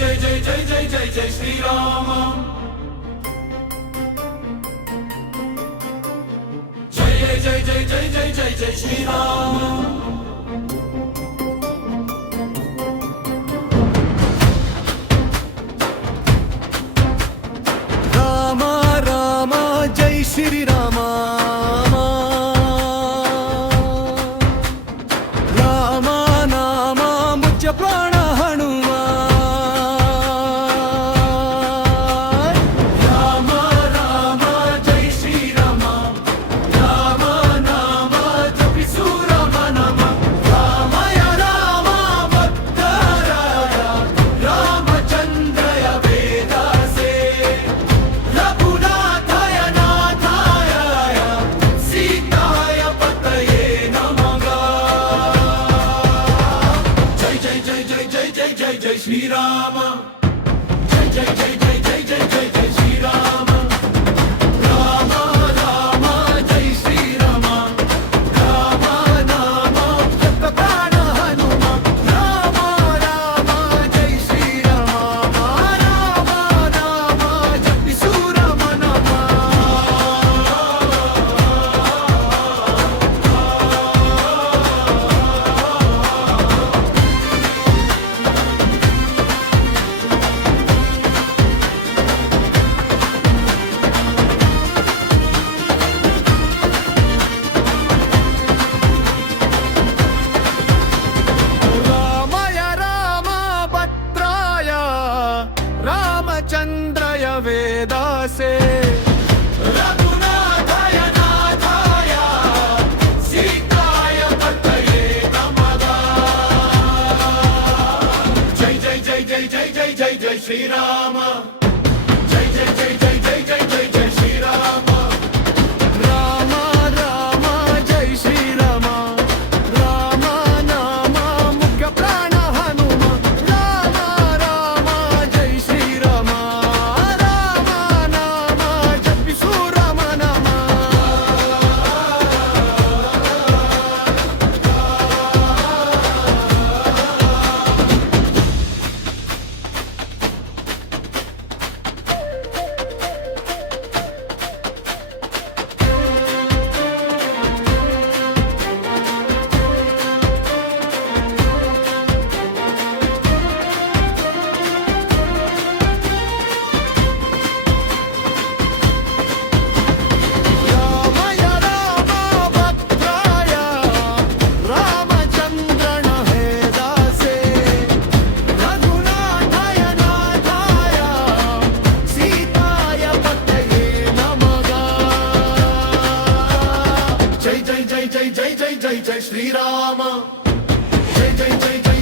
जय जय जय जय जय जय श्री राम। जय जय जय जय जय जय जय श्री राम। రామ రామ జై శ్రీరామ రామ నామ ముఖ్య ప్రాణ హనుమా రామ రామ జై శ్రీరామ రామ నామ జపి సూరమ నమ రామయ రామ భక్తరాయ రామచంద్రయ వేదాసే రఘునాథాయ నాథాయ సీతాయ పతయే నమః। జై జై జై జై జై జై జై జై శ్రీరామ। జై జై జై జై జై జై జై జై శ్రీరామ। రామ రామ జై శ్రీరామ రామ నామ జప ప్రాణ హనుమ రామ రామ జై శ్రీరామ రామ నామ జపి సూరమ నమ। రామయ రామ భద్రాయ రామచంద్రయ వేదాసే రఘునాథాయ నాథాయ సీతాయ పతయే నమః। జై జై జై జై జై జై జై జై శ్రీరామ। జై జై జై జై జై జై జై జై శ్రీరామ। రామ రామ జై శ్రీరామ రామ నామ ముఖ్య ప్రాణ హనుమ రామ రామ జై శ్రీరామ రామ నామ జపి సూరమ నమ రామయ రామ భద్రాయ రామచంద్రణ వేదాసే రఘునాథాయ నాథాయ సీతాయ పతయే నమః। జై జై జై జై జై జై జై జై శ్రీరామ। జై జై జై జై